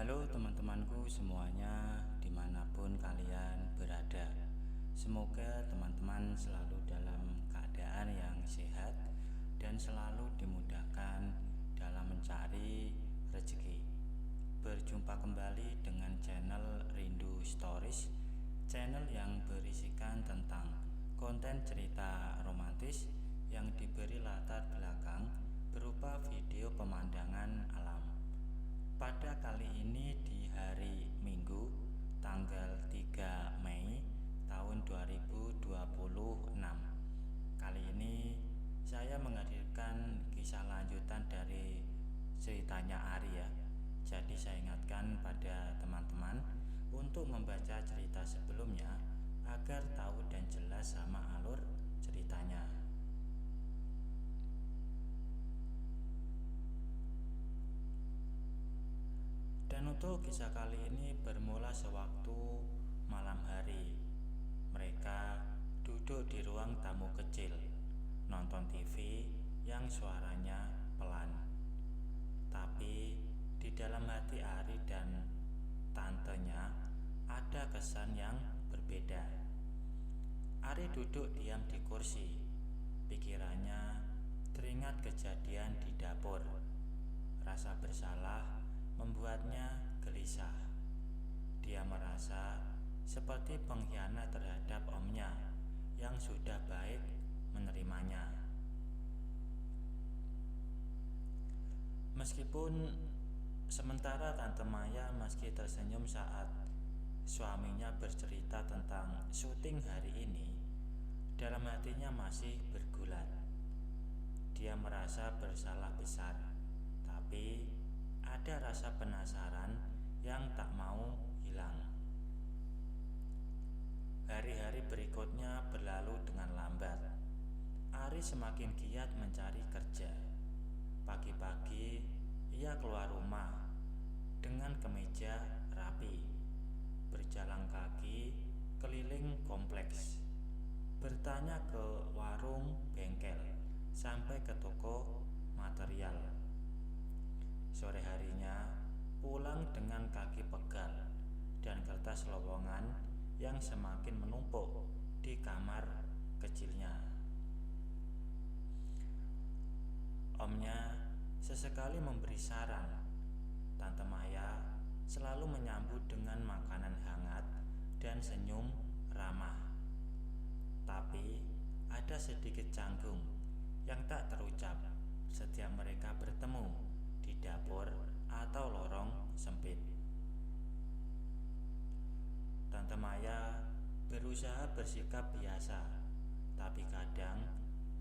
Halo teman-temanku semuanya, dimanapun kalian berada. Semoga teman-teman selalu dalam keadaan yang sehat dan selalu dimudahkan dalam mencari rezeki. Berjumpa kembali dengan channel Rindu Stories, channel yang berisikan tentang konten cerita romantis yang diberi latar belakang berupa video pemandangan alam. Pada kali ini di hari Minggu tanggal 3 Mei tahun 2026. Kali ini saya menghadirkan kisah lanjutan dari ceritanya Ari ya. Jadi saya ingatkan pada teman-teman untuk membaca cerita sebelumnya agar tahu dan jelas sama alur ceritanya. Dan untuk kisah kali ini bermula sewaktu malam hari. Mereka duduk di ruang tamu kecil, nonton TV yang suaranya pelan. Tapi di dalam hati Ari dan tantenya ada kesan yang berbeda. Ari duduk diam di kursi. Pikirannya teringat kejadian di dapur. Rasa bersalah membuatnya gelisah. Dia merasa seperti pengkhianat terhadap omnya yang sudah baik menerimanya. Meskipun sementara Tante Maya meski tersenyum saat suaminya bercerita tentang syuting hari ini, dalam hatinya masih bergulat. Dia merasa bersalah besar, tapi ada rasa penasaran yang tak mau hilang. Hari-hari berikutnya berlalu dengan lambat. Ari semakin giat mencari kerja. Pagi-pagi ia keluar rumah dengan kemeja rapi, berjalan kaki keliling kompleks, bertanya ke warung, bengkel, sampai ke toko material. Sore harinya pulang dengan kaki pegal dan kertas lowongan yang semakin menumpuk di kamar kecilnya. Omnya sesekali memberi saran. Tante Maya selalu menyambut dengan makanan hangat dan senyum ramah. Tapi ada sedikit canggung yang tak terucap setiap mereka bertemu di dapur atau lorong sempit. Tante Maya berusaha bersikap biasa, tapi kadang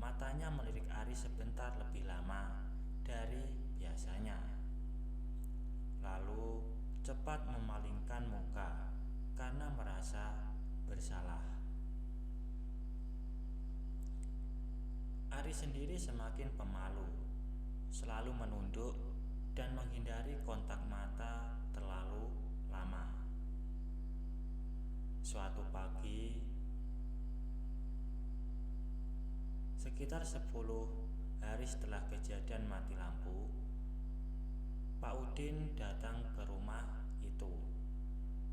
matanya melirik Ari sebentar lebih lama dari biasanya. Lalu cepat memalingkan muka karena merasa bersalah. Ari sendiri semakin pemalu, selalu menunduk dan menghindari kontak mata terlalu lama. Suatu pagi, sekitar 10 hari setelah kejadian mati lampu, Pak Udin datang ke rumah itu.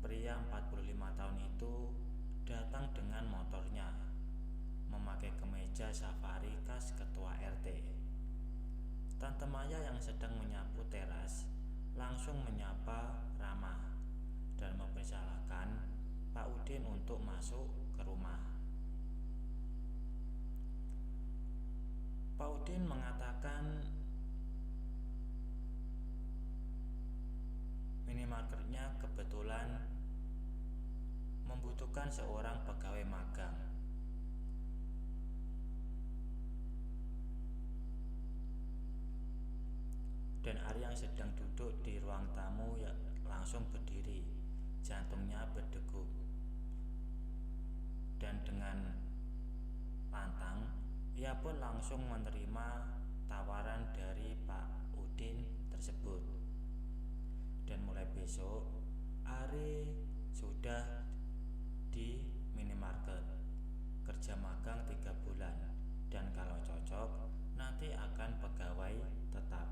Pria 45 tahun itu datang dengan motornya, memakai kemeja safari khas ketua RT. Tante Maya yang sedang menyapu teras langsung menyapa ramah dan mempersilahkan Pak Udin untuk masuk ke rumah. Pak Udin mengatakan minimarketnya kebetulan membutuhkan seorang pegawai magang. Dan Ari yang sedang duduk di ruang tamu langsung berdiri, jantungnya berdegup. Dan dengan lantang, ia pun langsung menerima tawaran dari Pak Udin tersebut. Dan mulai besok, Ari sudah di minimarket, kerja magang 3 bulan, dan kalau cocok nanti akan pegawai tetap.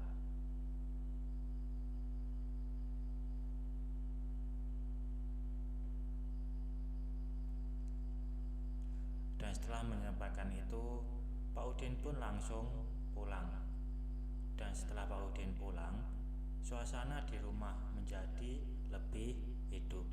Dan setelah menyampaikan itu, Pak Udin pun langsung pulang. Dan setelah Pak Udin pulang, suasana di rumah menjadi lebih hidup.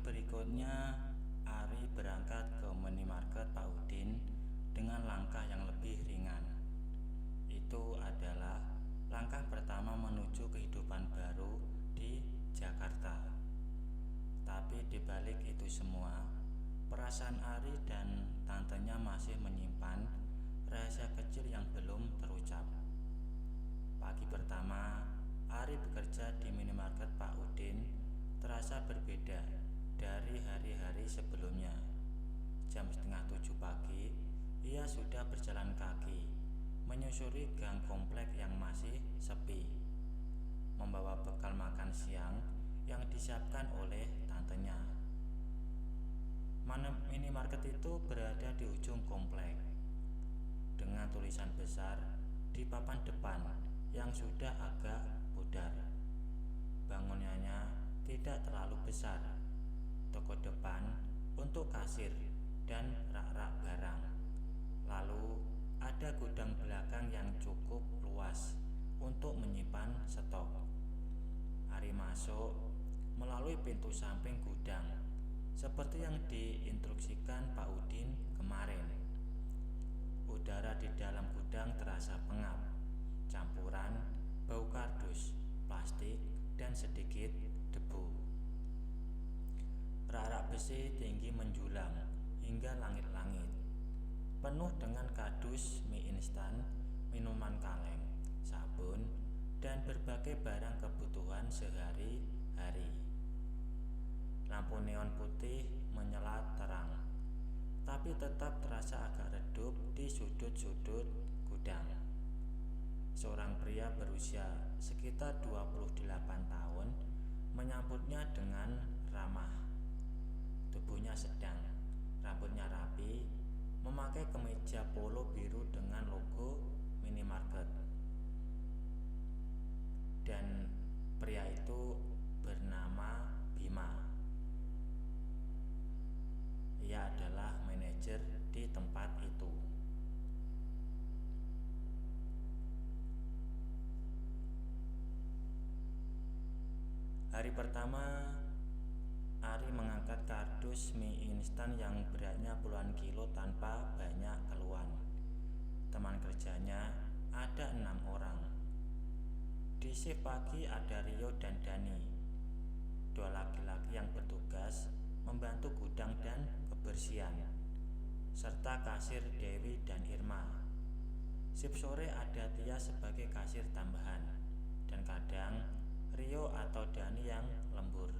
berikutnya, Ari berangkat ke minimarket Pak Udin dengan langkah yang lebih ringan. Itu adalah langkah pertama menuju kehidupan baru di Jakarta. Tapi di balik itu semua, perasaan Ari dan tantenya masih menyimpan rahasia kecil yang belum terucap. Pagi pertama, Ari bekerja di minimarket Pak Udin terasa berbeda dari hari-hari sebelumnya. Jam 6:30 pagi, ia sudah berjalan kaki, menyusuri gang komplek yang masih sepi, membawa bekal makan siang yang disiapkan oleh tantenya. Minimarket itu berada di ujung komplek, dengan tulisan besar di papan depan yang sudah agak pudar. Bangunannya tidak terlalu besar, toko depan untuk kasir dan rak-rak barang. Lalu ada gudang belakang yang cukup luas untuk menyimpan stok. Ari masuk melalui pintu samping gudang, seperti yang diinstruksikan Pak Udin kemarin. Udara di dalam gudang terasa pengap, campuran bau kardus, plastik, dan sedikit debu. Rak-rak besi tinggi menjulang hingga langit-langit, penuh dengan kardus mie instan, minuman kaleng, sabun, dan berbagai barang kebutuhan sehari-hari. Lampu neon putih menyelat terang, tapi tetap terasa agak redup di sudut-sudut gudang. Seorang pria berusia sekitar 28 tahun menyambutnya dengan ramah. Tubuhnya sedang, rambutnya rapi, memakai kemeja polo biru dengan logo minimarket. Dan pria itu bernama Bima. Ia adalah manajer di tempat itu. Hari pertama, Ari mengangkat kardus mie instan yang beratnya puluhan kilo tanpa banyak keluhan. Teman kerjanya ada 6 orang. Di shift pagi ada Rio dan Dani, 2 laki-laki yang bertugas membantu gudang dan kebersihan, serta kasir Dewi dan Irma. Shift sore ada Tia sebagai kasir tambahan, dan kadang Rio atau Dani yang lembur.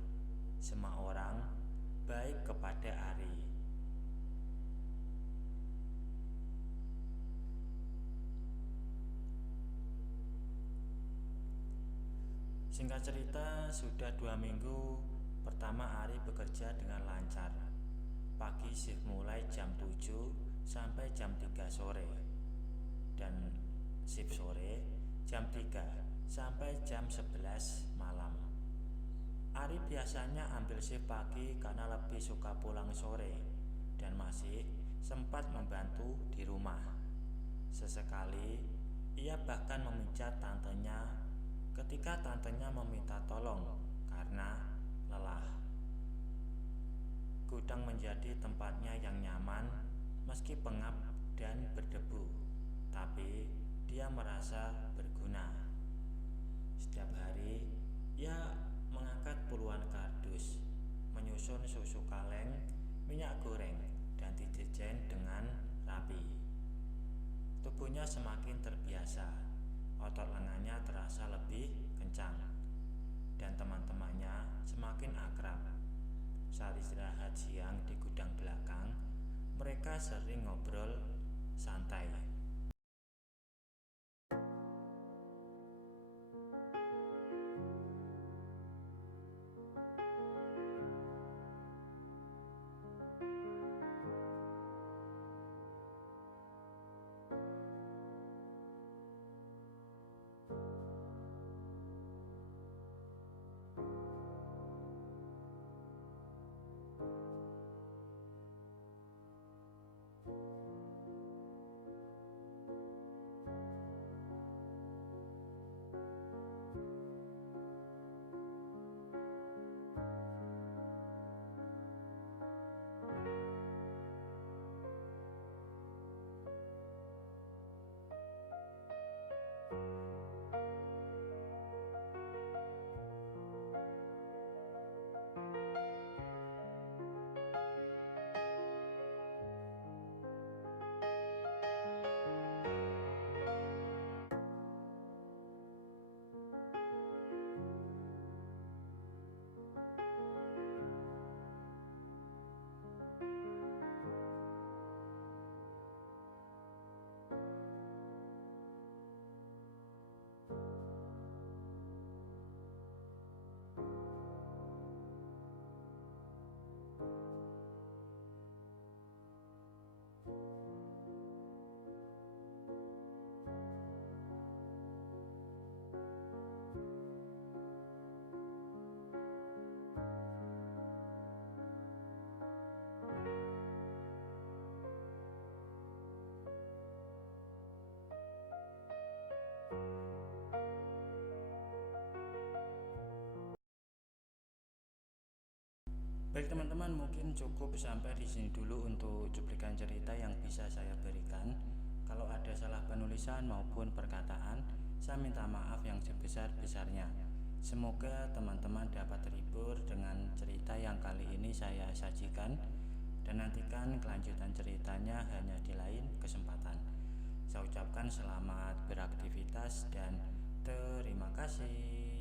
Semua orang baik kepada Ari. Singkat cerita, sudah 2 minggu pertama Ari bekerja dengan lancar. Pagi shift mulai jam 7 sampai jam 3 sore, dan shift sore jam 3 sampai jam 11 malam. Ari biasanya ambil shift pagi karena lebih suka pulang sore dan masih sempat membantu di rumah. Sesekali ia bahkan memijat tantenya ketika tantenya meminta tolong karena lelah. Gudang menjadi tempatnya yang nyaman meski pengap dan berdebu, tapi dia merasa berguna. Setiap hari ia mengangkat puluhan kardus, menyusun susu kaleng, minyak goreng, dan deterjen dengan rapi. Tubuhnya semakin terbiasa, otot lengannya terasa lebih kencang, dan teman-temannya semakin akrab. Saat istirahat siang di gudang belakang, mereka sering ngobrol santai. Baik teman-teman, mungkin cukup sampai di sini dulu untuk cuplikan cerita yang bisa saya berikan. Kalau ada salah penulisan maupun perkataan, saya minta maaf yang sebesar-besarnya. Semoga teman-teman dapat terhibur dengan cerita yang kali ini saya sajikan, dan nantikan kelanjutan ceritanya hanya di lain kesempatan. Saya ucapkan selamat beraktivitas dan terima kasih.